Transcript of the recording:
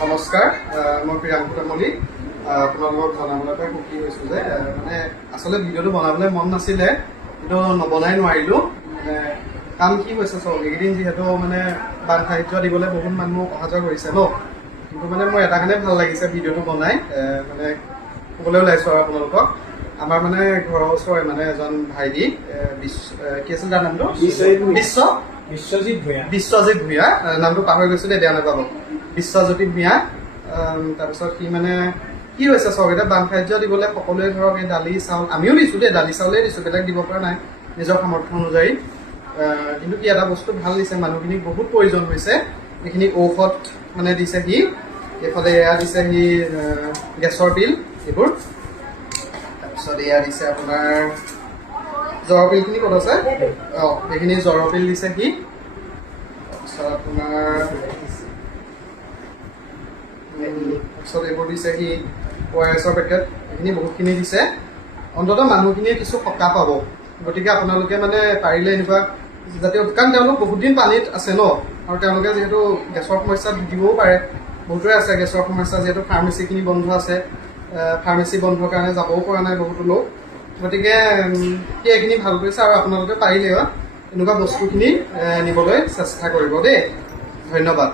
নমস্কাৰ, মই প্ৰিয়াংকু তামুলী। আপোনালোকক জনাবলৈ পাই সুখী হৈছোঁ যে মানে আচলতে ভিডিঅ'টো বনাবলৈ মন নাছিলে, কিন্তু নবনাই নোৱাৰিলোঁ। কাম কি হৈছে চাওক, এইকেইদিন যিহেতু মানে বান সাহায্য দিবলৈ বহুত মানুহ অহা যোৱা কৰিছে ন, কিন্তু মানে মোৰ এটা কাৰণে ভাল লাগিছে ভিডিঅ'টো বনাই মানে ক'বলৈ ওলাইছোঁ আৰু আপোনালোকক। আমাৰ মানে ঘৰৰ ওচৰৰে মানে এজন ভাইটি কি আছিল তাৰ নামটো? বিশ্বজিৎ ভূঞা। নামটো পাহৰি গৈছোঁ দেই, বেয়া নাপাব। বিশ্বজ্যোতি ভূঞা। তাৰপিছত সি মানে কি হৈছে চাওক, এতিয়া বান সাহায্য দিবলৈ সকলোৱে ধৰক এই দালি চাউল, আমিও দিছোঁ দেই, দালি চাউলেই দিছোঁ, বেলেগ দিব পৰা নাই নিজৰ সামৰ্থ্য অনুযায়ী। কিন্তু কি এটা বস্তু ভাল দিছে, মানুহখিনিক বহুত প্ৰয়োজন হৈছে। এইখিনি ঔষধ মানে দিছে সি, এইফালে এয়া দিছে সি গেছৰ বিল এইবোৰ, তাৰপিছত এয়া দিছে আপোনাৰ জ্বৰৰ পিলখিনি ক'ত আছে? এইখিনি জ্বৰৰ পিল দিছে সি, তাৰপিছত আপোনাৰ তাৰপিছত এইবোৰ দিছে সি ORSৰ পেকেট, এইখিনি বহুতখিনি দিছে। অন্ততঃ মানুহখিনিয়ে কিছু সকাহ পাব। গতিকে আপোনালোকে মানে পাৰিলে এনেকুৱা জাতীয়, কাৰণ তেওঁলোক বহুত দিন পানীত আছে ন, আৰু তেওঁলোকে যিহেতু গেছৰ সমস্যাত ভুগিবও পাৰে, বহুতৰে আছে গেছৰ সমস্যা, যিহেতু ফাৰ্মেচিখিনি বন্ধ আছে, ফাৰ্মেচি বন্ধৰ কাৰণে যাবও পৰা নাই বহুতো লোক। গতিকে সেই এইখিনি ভাল কৰিছে, আৰু আপোনালোকে পাৰিলেও এনেকুৱা বস্তুখিনি নিবলৈ চেষ্টা কৰিব দেই। ধন্যবাদ।